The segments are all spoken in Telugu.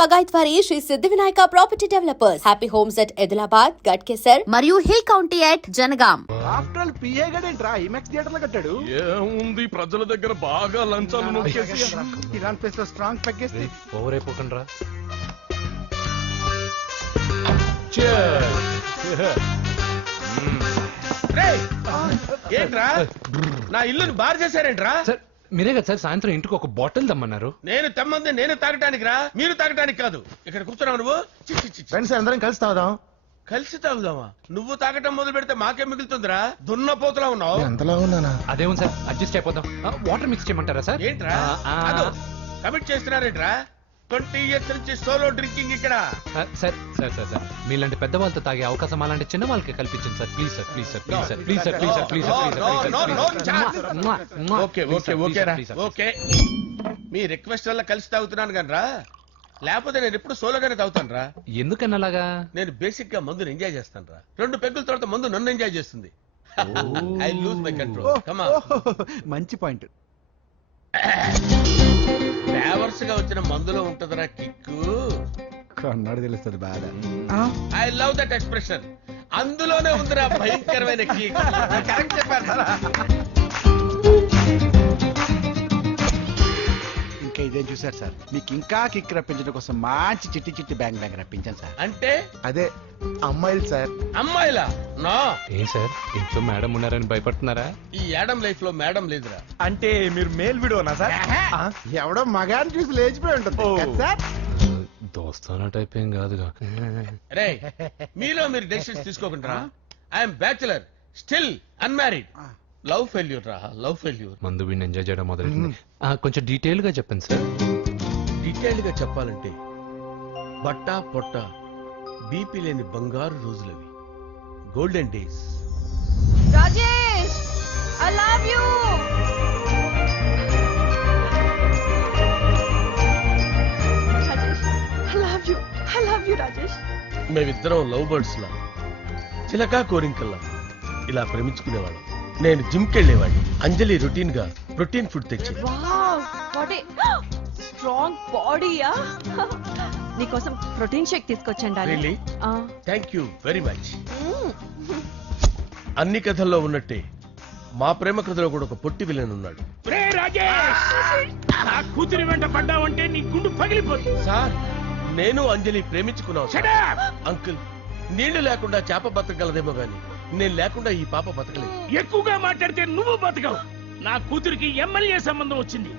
బగాయత్ వారి Sri Siddhi Vinayaka property developers. Happy homes at Edilabad, Ghatkesar మరియు hill county at Jangaon. After all PA గడేంట్రా ఇమెక్స్ థియేటర్ లో కట్టాడు. ఏముంది, ప్రజల దగ్గర బాగా లంచాలు నొక్కేసి ఇరాన్ ప్లేస్ లో స్ట్రాంగ్ తగ్గేసి ఓవర్ అయిపోకండి రా. ఏంట్రా నా ఇల్లుని బార్ చేశారేంట్రా? సార్ మీరే కదా సార్ సాయంత్రం ఇంటికి ఒక బాటిల్ దమ్మన్నారు. నేను తెమ్మంది నేను తాగటానికి రా, మీరు తాగటానికి కాదు. ఇక్కడ కూర్చున్నావు నువ్వు. ఫ్రెండ్స్ అందరం కలిసి తాగుదాం. కలిసి తాగుదామా? నువ్వు తాగటం మొదలు పెడితే మాకేం మిగులుతుందిరా? దున్నపోతులా ఉన్నావు. ఎంతలా ఉన్నానా? అదేమో సార్ అడ్జస్ట్ అయిపోదాం. వాటర్ మిక్స్ చేయమంటారా సార్? ఏంట్రా కమిట్ చేస్తున్నారేంట్రా? 20 years నుంచి సోలో డ్రింకింగ్ ఇక్కడ. సార్ సార్ సార్ సార్ మీలాంటి పెద్ద వాళ్ళతో తాగే అవకాశం అలాంటి చిన్న వాళ్ళకి కల్పించండి sir. Please sir, please sir, please sir, please sir, please sir, please sir. Okay okay okay రా, ఓకే. మీ రిక్వెస్ట్ వల్ల కలిసి తాగుతున్నాను కానీ రా, లేకపోతే నేను ఎప్పుడు సోలోగానే తాగుతాను రా. ఎందుకన్నా అలాగా? నేను బేసిక్ గా మందుని ఎంజాయ్ చేస్తాను రా. 2 పెగ్గుల తర్వాత మందు నన్ను ఎంజాయ్ చేస్తుంది. I lose my control. Come on. మంచి పాయింట్. ఫ్లేవర్స్ గా వచ్చిన మందులో ఉంటదిరా కిక్కు. కన్నాడు తెలుస్తుంది బాగా. I love that expression. అందులోనే ఉందిరా భయంకరమైన కిక్. కరెక్ట్ చెప్పారు. ఇంకా ఇదేం చూసారు సార్, మీకు ఇంకా కిక్ రప్పించడం కోసం మంచి చిట్టి చిట్టి బ్యాంగ్ బ్యాంగ్ రప్పించాను సార్. అంటే అదే అమ్మాయిలు సార్. అమ్మాయిలా? నా ఏం సార్ ఇంట్లో మేడం ఉన్నారని భయపడుతున్నారా? ఈ యాడమ్ లైఫ్ లో మేడం లేదురా. అంటే మీరు మేల్ వీడియోనా సార్? ఎవడో మగాన్ని చూసి లేచిపోయి ఉంటుంది సార్. దోస్తానా టైప్ ఏం కాదుగా. రే మీలో మీరు డెసిషన్స్ తీసుకోకుండా. I'm bachelor, still unmarried. Love failure రా, లవ్ ఫెయిల్యూర్. మందు వీడిని ఎంజాయ్ చేయడం మొదలైంది. కొంచెం డీటెయిల్ గా చెప్పండి సార్. డీటెయిల్డ్ గా చెప్పాలంటే బట్టా పొట్ట బీపీ లేని బంగారు రోజులవి, golden days. Rajesh, I love you. Rajesh, I love you, Rajesh. మేమిద్దరం లవ్ బర్డ్స్ లా, చిలకా కోరింకల్లా ఇలా ప్రేమించుకునేవాళ్ళం. నేను జిమ్ కెళ్ళేవాడిని. అంజలి రొటీన్ గా ప్రోటీన్ ఫుడ్ తెచ్చి. Wow, what a strong body, yeah. నీకోసం ప్రోటీన్ షేక్ తీసుకొచ్చండి. Really? Thank you very much. అన్ని కథల్లో ఉన్నట్టే మా ప్రేమ కథలో కూడా ఒక పొట్టి విలన్ ఉన్నాడు. కూతురి వెంట పడ్డావంటే నీ గుండు పగిలిపోతుంది. సార్ నేను అంజలి ప్రేమించుకున్నాను. అంకుల్, నీళ్లు లేకుండా చేప బతకగలదేమో గాని నేను లేకుండా ఈ పాప బతకలేదు. ఎక్కువగా మాట్లాడితే నువ్వు బతకవు. నా కూతురికి ఎమ్మెల్యే సంబంధం వచ్చింది.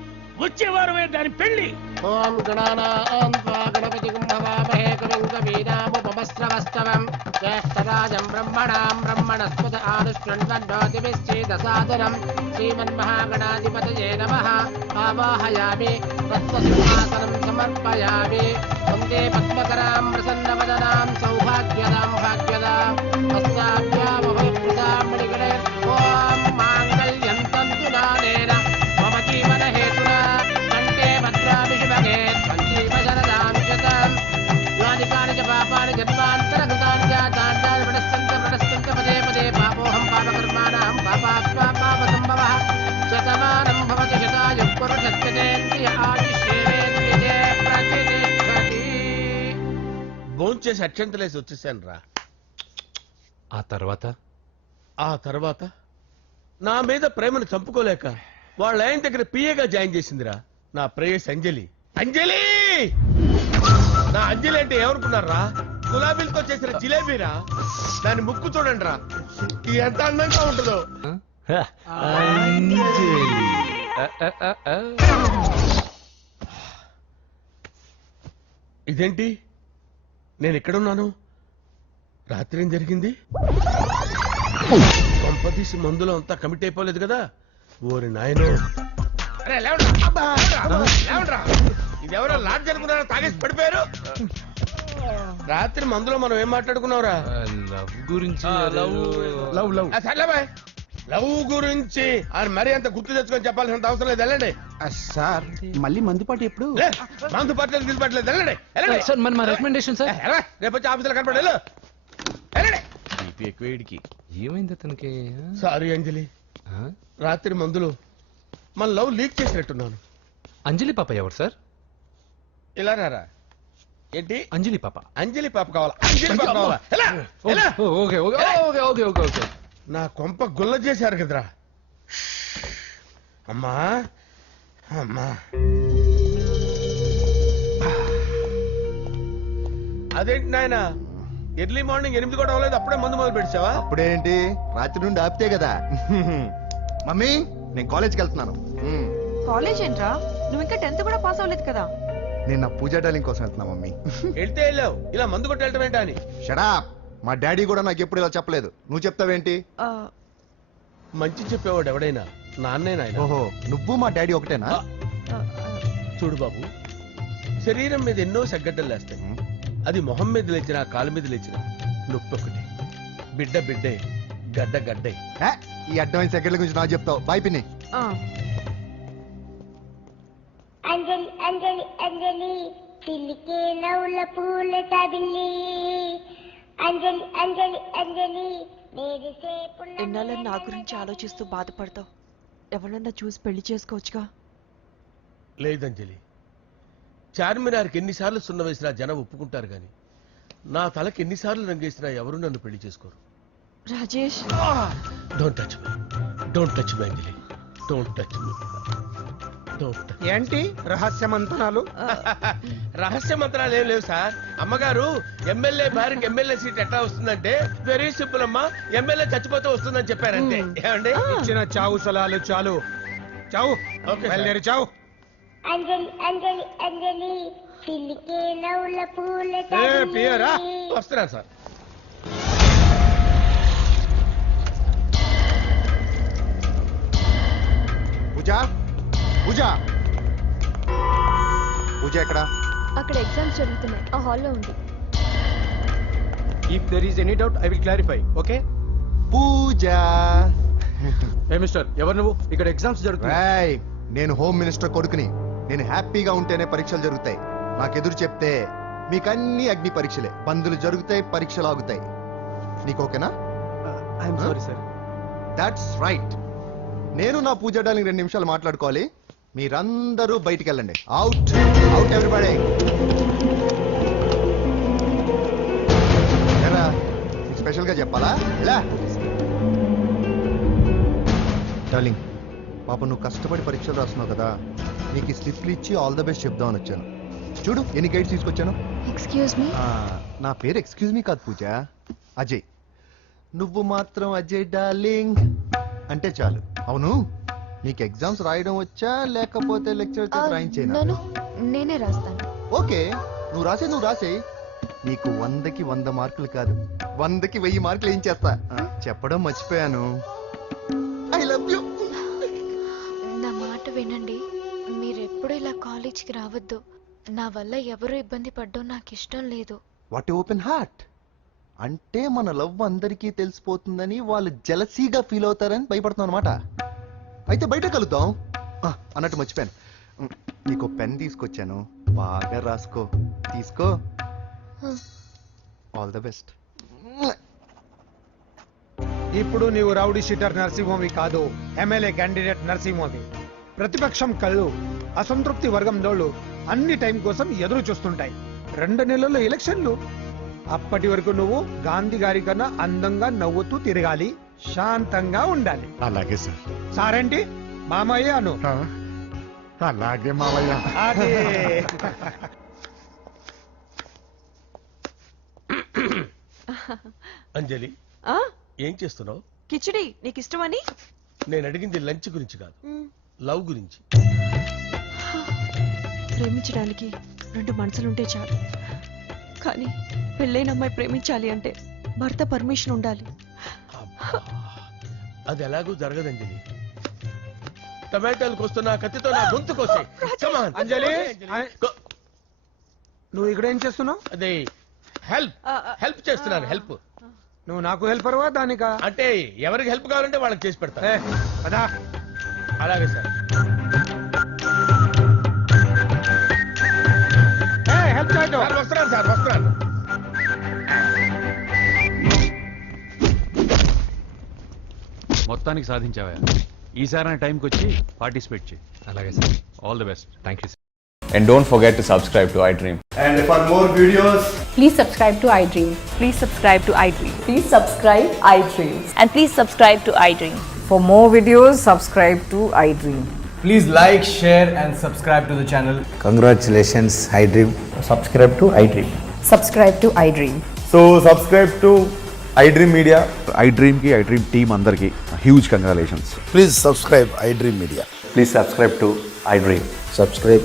వచ్చే వారమే దాని పెళ్లి. ఓం గణపతి కుంభవామహే కవిం కవీనాముపమస్రవస్తవం జ్యేష్ఠరాజం బ్రహ్మణాం బ్రహ్మణస్పద ఆనుష్ణ్వన్నోతిభిశ్చేదసాదనం శ్రీమన్మహాగణాధిపతయే నమః. ఆవాహయామి తత్వసింహాసనం సమర్పయామి. వందే పద్మకరాం ప్రసన్నవదనాం సౌభాగ్యదాం భాగ్యదాం హస్తాభ్యామభయప్రదాం మణిగణే. ఓం మాంగళ్యం తంతు నానేన మమ జీవన హేతునా కంఠే భద్రామి శుభగే సంజీవ శరదాం శతం. యాని కాని చ పాపాని జన్మాంతరకృతాని జాతాని ప్రణశ్యంత పదే పదే పాపోహం పాపకర్మాణం పాపాత్మా పాపసంభవః. శతమానం భవతి శతాయుః పురుషస్యేంద్రియ ఆయుష్యేవేంద్రియే ప్రతిష్టతి. భోంచేసి అక్షంతలేసి వచ్చేసాను రా. ఆ తర్వాత నా మీద ప్రేమను చంపుకోలేక వాళ్ళ ఆయన దగ్గర పిఏగా జాయిన్ చేసిందిరా నా ప్రేయస్ అంజలి. అంజలి నా అంజలి అంటే ఏమనుకున్నారా? గులాబీలతో చేసిన జిలేబీరా. దాని ముక్కు చూడండి రా, ఎంత అందంగా ఉంటుందో. ఇదేంటి నేను ఎక్కడున్నాను? రాత్రి ఏం జరిగింది? కొంపదీసి మందులో అంతా కమిట్ అయిపోలేదు కదా? ఓరి నాయనో. ఇదెవరో లాడ్జ్ అనుకున్నారా? తాగేసి పడిపోయారు. రాత్రి మందులో మనం ఏం మాట్లాడుకున్నావురా? లవ్ గురించి. లవ్ గురించి అని మరీ అంత గుర్తు తెచ్చుకొని చెప్పాల్సినంత అవసరం లేదు. వెళ్ళండి సార్. మళ్ళీ మందుపాటి ఎప్పుడు? మందు పట్టలేదు తీసుపట్టలేదు. వెళ్ళండి సార్ మరి మా రికమెండేషన్ సార్. రేపు వచ్చి ఆఫీసులో కనపడి వెళ్ళండి. ఏమైంది అతనికి? సారీ అంజలి, రాత్రి మందులో మన లవ్ లీక్ చేసినట్టున్నాను. అంజలి పాప ఎవరు సార్? ఇలా రారా. ఏంటి అంజలి పాప. అంజలి పాప కావాలా? అంజలి పాప కావాలా? ఎలా? ఎలా? Okay okay okay okay okay okay. నా కొంప గుల్ల చేశారు కదరా. అమ్మా అమ్మా, అదేంటి నాయన ఎర్లీ మార్నింగ్ 8 కూడా అవ్వలేదు, అప్పుడే మందు మొదలు పెట్టావా? అప్పుడేంటి రాత్రి నుండి ఆపితే కదా. మమ్మీ నేను కాలేజ్కి వెళ్తున్నాను. కాలేజ్ ఏంట్రా, నువ్వు ఇంకా 10th కూడా పాస్ అవ్వలేదు కదా. నేను నా పూజా డాలింగ్ కోసం వెళ్తున్నా మమ్మీ. వెళ్తే వెళ్ళావు, ఇలా మందు కొట్టి వెళ్ళటం ఏంటా అని. షడా, మా డాడీ కూడా నాకు ఎప్పుడు ఇలా చెప్పలేదు. నువ్వు చెప్తావేంటి? ఆ, మంచి చెప్పేవాడు ఎవడైనా నాన్నే నాయన. ఓహో, నువ్వు మా డాడీ ఒకటేనా? ఆ, చూడు బాబు, శరీరం మీద ఎన్నో సగ్గడ్డలు లేస్తాయి. అది మొహం మీద లేచినా కాలు మీద లేచినా నొప్పి ఒకటి. బిడ్డ బిడ్డే, గడ్డ గడ్డే. ఏ, ఈ అడ్వాన్స్ సెకండ్ల గురించి నాకు చెప్తావు. బాయ్ పిన్ని. ఆ. అంజలి అంజలి అంజలి పిల్లికే నవ్వుల పూల తబిల్లి అంజలి అంజలి అంజలి ఎన్నాళ్ళని నా గురించి ఆలోచిస్తూ బాధపడతావు. ఎవరన్నా చూసి పెళ్లి చేసుకోవచ్చుగా. లేదంజలి, చార్మినార్కి ఎన్నిసార్లు సున్న వేసినా జనం ఒప్పుకుంటారు గాని నా తలకి ఎన్నిసార్లు రంగేసినా ఎవరు నన్ను పెళ్లి చేసుకోరు. Rajesh, don't touch me, don't touch me Anjali, don't touch me, don't touch. ఏంటి రహస్య మంతనాలు? రహస్య మంత్రాలు ఏం లేవు సార్. అమ్మగారు ఎమ్మెల్యే భార్యకి ఎమ్మెల్యే సీట్ ఎట్లా వస్తుందంటే వెరీ సింపుల్ అమ్మా, ఎమ్మెల్యే చచ్చిపోతే వస్తుందని చెప్పారంటే. ఏమండి? ఇచ్చిన చావు సలాలు చాలు. చావు, ఓకే సార్. బయలుదేరి చావు. అంజలి అంజలి అంజలి పిల్లికే నవ్వుల పూల ప్రియరా? వస్తున్నాను సార్. పూజ, పూజ, పూజ ఎక్కడ? అక్కడ ఎగ్జామ్స్ జరుగుతున్నాయి, ఆ హాల్లో ఉంది. If there is any doubt I will clarify. Okay? Pooja. ఏ మిస్టర్, ఎవరు నువ్వు? ఇక్కడ ఎగ్జామ్స్ జరుగుతున్నాయి. రాయ్, నేను హోమ్ మినిస్టర్ కొడుకుని. నేను హ్యాపీగా ఉంటేనే పరీక్షలు జరుగుతాయి. నాకెదురు చెప్తే మీకన్నీ అగ్ని పరీక్షలే. పందులు జరుగుతాయి, పరీక్షలు ఆగుతాయి. నీకు ఓకేనా? I'm sorry sir. That's right. నేను నా పూజ డాలింగ్ 2 నిమిషాలు మాట్లాడుకోవాలి. మీరందరూ బయటికి వెళ్ళండి. Out out everybody. ఎలా స్పెషల్ గా చెప్పాలా? ఎలా డార్లింగ్, పాప నువ్వు కష్టపడి పరీక్షలు రాస్తున్నావు కదా, నీకు ఈ స్లిప్లు ఇచ్చి ఆల్ ద బెస్ట్ చెప్దామని వచ్చాను. చూడు ఎన్ని గైడ్స్ తీసుకొచ్చాను. Excuse me. నా పేరు ఎక్స్క్యూజ్ మీ కాదు పూజ, అజయ్. నువ్వు మాత్రం అజయ్ డార్లింగ్ అంటే చాలు. అవును, నీకు ఎగ్జామ్స్ రాయడం వచ్చా లేకపోతే లెక్చర్ చేసి రాయించేనా? నేనే రాస్తాను. ఓకే, నువ్వు రాసే. నీకు 100కి 100 మార్కులు కాదు, 100కి 1000 మార్కులు ఏం చేస్తా. చెప్పడం మర్చిపోయాను. I love you. నా మాట వినండి, మీరెప్పుడు ఇలా కాలేజ్కి రావద్దు. నా వల్ల ఎవరు ఇబ్బంది పడ్డం నాకు ఇష్టం లేదు. What open heart. అంటే మన లవ్ అందరికీ తెలిసిపోతుందని వాళ్ళు జలసీగా ఫీల్ అవుతారని భయపడుతున్నాను అనమాట. అయితే బయట కలుద్దాం. అన్నట్టు మర్చిపోయాను, నీకు పెన్ తీసుకొచ్చాను, బాగా రాసుకో. తీసుకో. All the best. ఇప్పుడు నీవు రౌడీ షీటర్ నరసింహవి కాదు, ఎమ్మెల్యే క్యాండిడేట్ నరసింహవి. ప్రతిపక్షం కళ్ళు, అసంతృప్తి వర్గం దోళ్ళు అన్ని టైం కోసం ఎదురు చూస్తుంటాయి. 2 నెలల్లో ఎలక్షన్లు. అప్పటి వరకు నువ్వు గాంధీ గారి కన్నా అందంగా నవ్వుతూ తిరగాలి, శాంతంగా ఉండాలి. అలాగే సార్. సారేంటి మామయ్య అను. అలాగే మావయ్య. అదే. అంజలి, ఆ? ఏం చేస్తున్నావు? కిచిడి నీకు ఇష్టమని. నేను అడిగింది లంచ్ గురించి కాదు, లవ్ గురించి. ప్రేమించడానికి 2 మనసులుంటే చాలు, కానీ పెళ్ళైన అమ్మాయి ప్రేమించాలి అంటే భర్త పర్మిషన్ ఉండాలి. అబ్బా, అది ఎలాగూ జరగదంజలి. టమాటాలు కోస్తున్నా కత్తితో నా గొంతు కోసే. Come on. Anjali, Go. నువ్వు ఇక్కడ ఏం చేస్తున్నావు? అదే హెల్ప్ చేస్తున్నాను. హెల్ప్ నువ్వు నాకు హెల్పర్వా దానికా? అంటే ఎవరికి హెల్ప్ కావాలంటే వాళ్ళకి చేసి పెడతా. పదా. అలాగే సార్. హెల్ప్ చేయటం. వస్తున్నాను సార్, వస్తున్నాను. మొత్తానికి సాధించావా? ఈసారి టైంకి వచ్చి పార్టిసిపేట్ చేయి. అలాగే sir. All the best. Thank you sir. And don't forget to subscribe to iDream. And for more videos, Please subscribe to iDream. Please subscribe to iDream. Please subscribe iDream. And please subscribe to iDream. For more videos, subscribe to iDream. Please like, share, and subscribe to the channel. congratulations, iDream. Subscribe to iDream. Subscribe to iDream. So subscribe to iDream Media. iDream కి iDream టీమ్ అందరికి huge congratulations. Please subscribe iDream Media. Please subscribe to iDream. Subscribe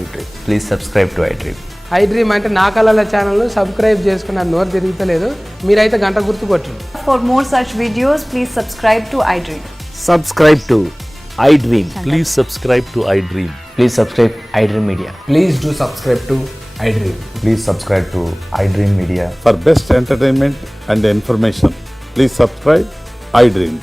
iDream. Please subscribe to iDream. iDream అంటే నా కళల ఛానల్ సబ్స్క్రైబ్ చేసుకున్న నోరు తిరుగుతలేదు మీరైతే గంట గుర్తు కొట్టండి. For more such videos, please subscribe to iDream. Subscribe to iDream. Please subscribe to iDream. Please subscribe iDream Media. Please do subscribe to iDream. Please subscribe to iDream Media. For best entertainment and information, please subscribe iDream.